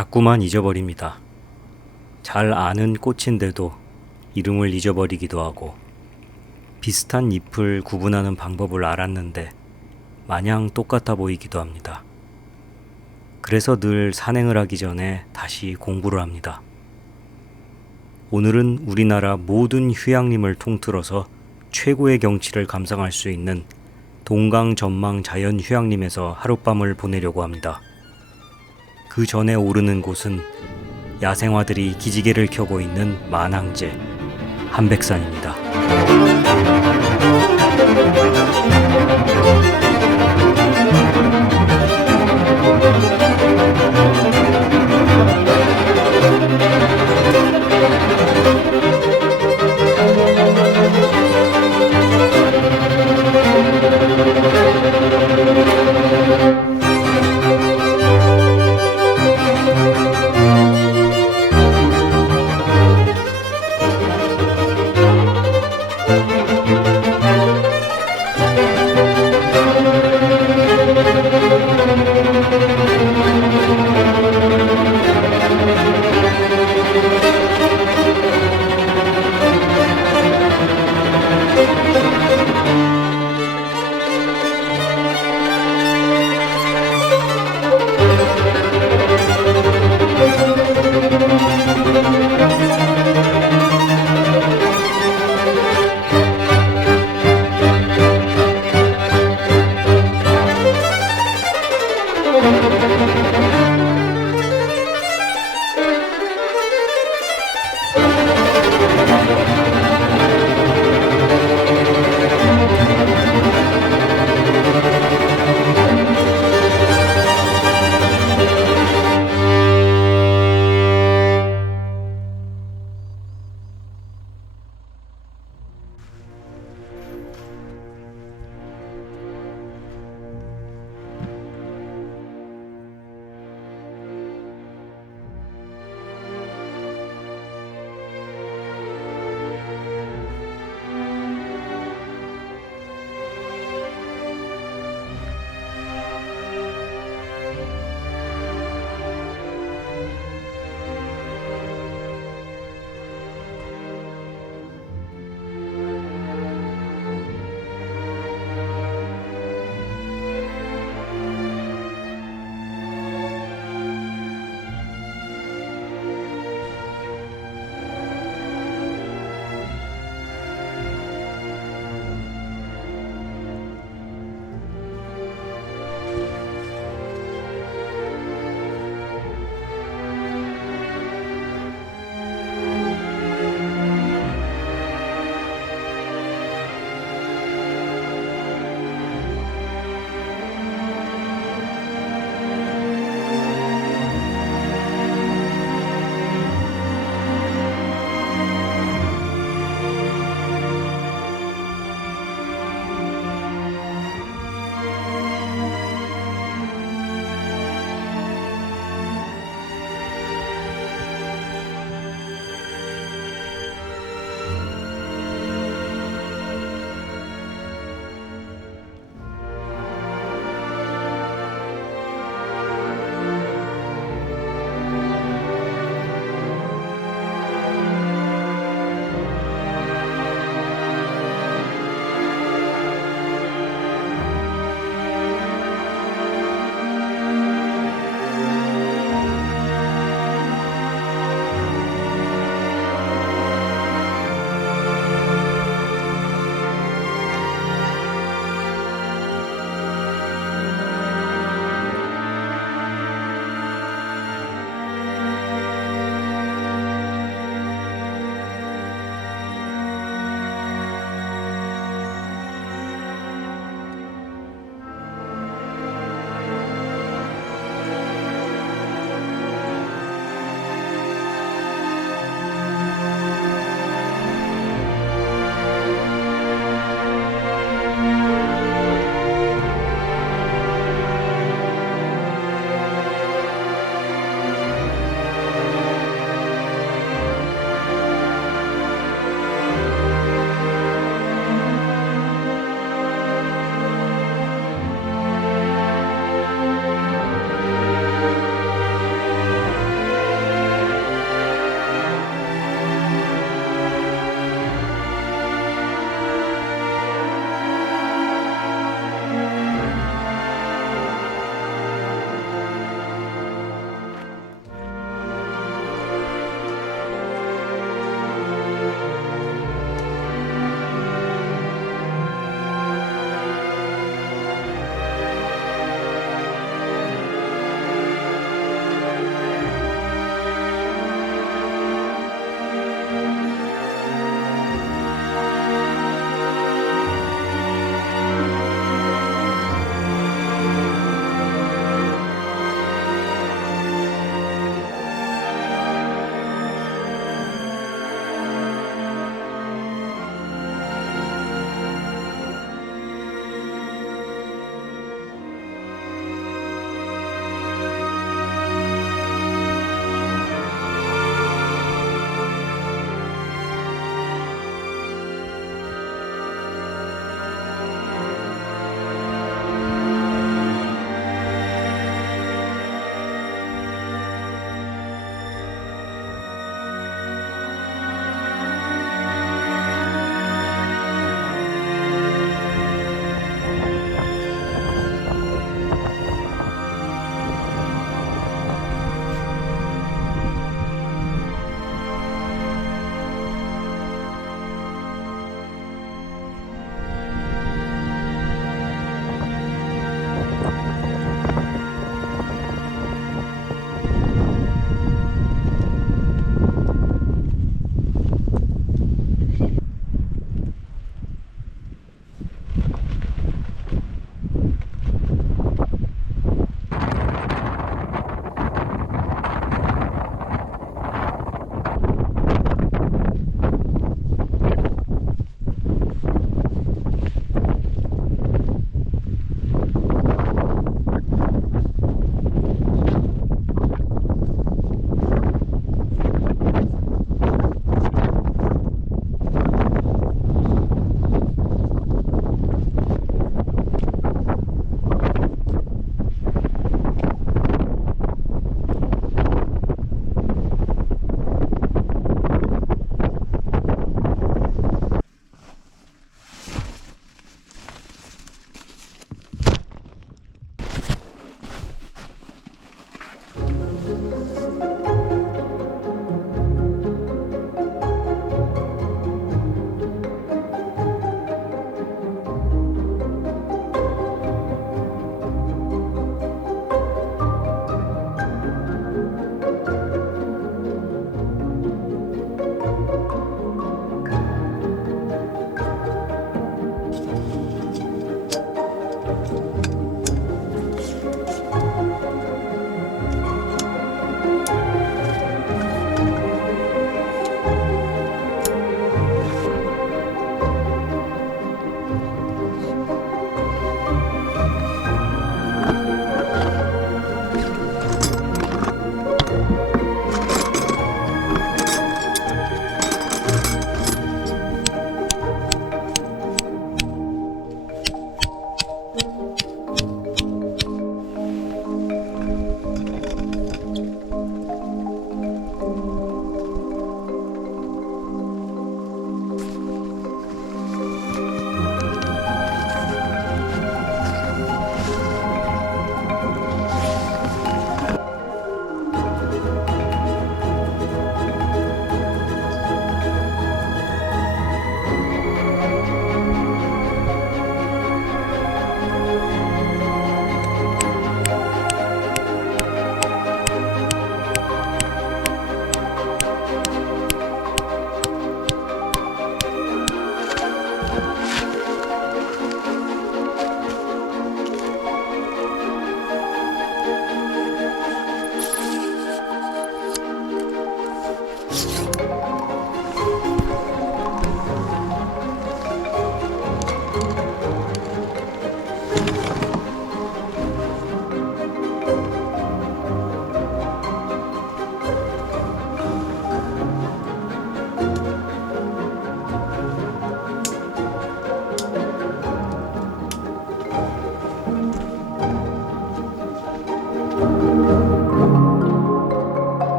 자꾸만 잊어버립니다. 잘 아는 꽃인데도 이름을 잊어버리기도 하고 비슷한 잎을 구분하는 방법을 알았는데 마냥 똑같아 보이기도 합니다. 그래서 늘 산행을 하기 전에 다시 공부를 합니다. 오늘은 우리나라 모든 휴양림을 통틀어서 최고의 경치를 감상할 수 있는 동강 전망 자연 휴양림에서 하룻밤을 보내려고 합니다. 그 전에 오르는 곳은 야생화들이 기지개를 켜고 있는 만항제 한백산입니다.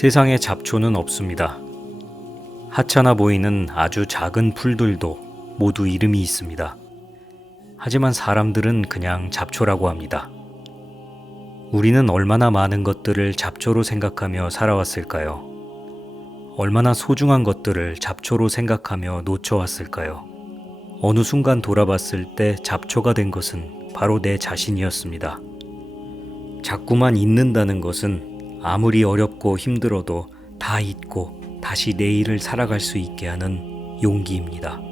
세상에 잡초는 없습니다. 하찮아 보이는 아주 작은 풀들도 모두 이름이 있습니다. 하지만 사람들은 그냥 잡초라고 합니다. 우리는 얼마나 많은 것들을 잡초로 생각하며 살아왔을까요? 얼마나 소중한 것들을 잡초로 생각하며 놓쳐왔을까요? 어느 순간 돌아봤을 때 잡초가 된 것은 바로 내 자신이었습니다. 자꾸만 잊는다는 것은 아무리 어렵고 힘들어도 다 잊고 다시 내 일을 살아갈 수 있게 하는 용기입니다.